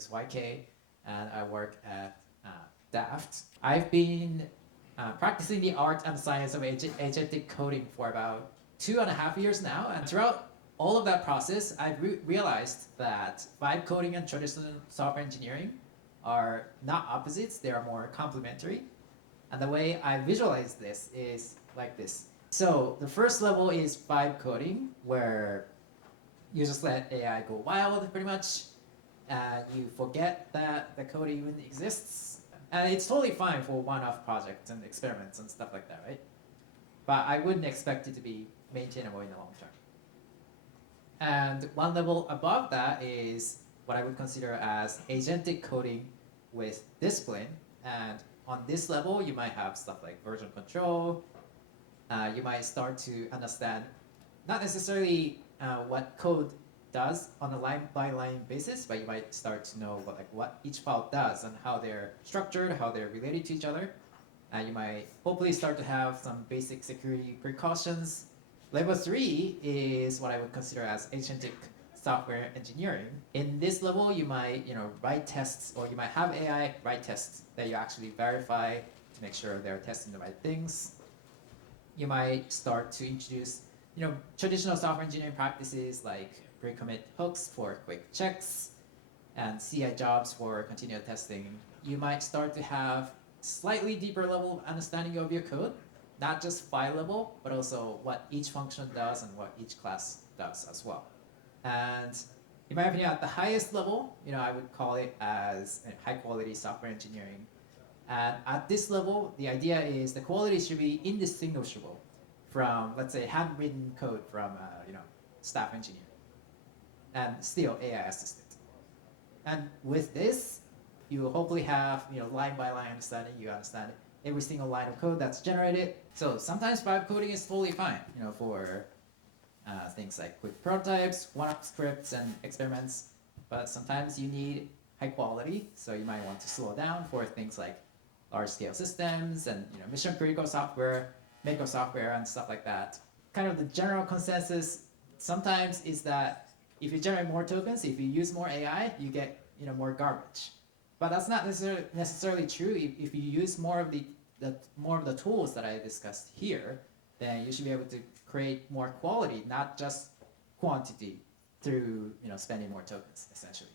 is YK, and I work at Daft. I've been practicing the art and science of agentic coding for about 2.5 years now, and throughout all of that process, I've realized that vibe coding and traditional software engineering are not opposites, they are more complementary. And the way I visualize this is like this. So the first level is vibe coding, where you just let AI go wild pretty much, and you forget that the code even exists. And it's totally fine for one-off projects and experiments and stuff like that, right? But I wouldn't expect it to be maintainable in the long term. And one level above that is what I would consider as agentic coding with discipline. And on this level, you might have stuff like version control. You might start to understand not necessarily what code does on a line-by-line basis, but you might start to know what each file does and how they're structured, how they're related to each other. You might hopefully start to have some basic security precautions. Level 3 is what I would consider as agentic software engineering. In this level, you might write tests, or you might have AI write tests that you actually verify to make sure they're testing the right things. You might start to introduce traditional software engineering practices like pre-commit hooks for quick checks and CI jobs for continual testing. You might start to have slightly deeper level of understanding of your code, not just file level, but also what each function does and what each class does as well. And in my opinion, at the highest level, I would call it as high quality software engineering. And at this level, the idea is the quality should be indistinguishable from, let's say, handwritten code from staff engineer, and still AI assisted. And with this, you will hopefully have line by line understanding. You understand every single line of code that's generated. So sometimes vibe coding is totally fine, for things like quick prototypes, one-off scripts, and experiments. But sometimes you need high quality, so you might want to slow down for things like large-scale systems and mission-critical software, macro software, and stuff like that. Kind of the general consensus sometimes is that if you generate more tokens, if you use more AI, you get more garbage. But that's not necessarily true. If you use more of the tools that I discussed here, then you should be able to create more quality, not just quantity, through spending more tokens, essentially.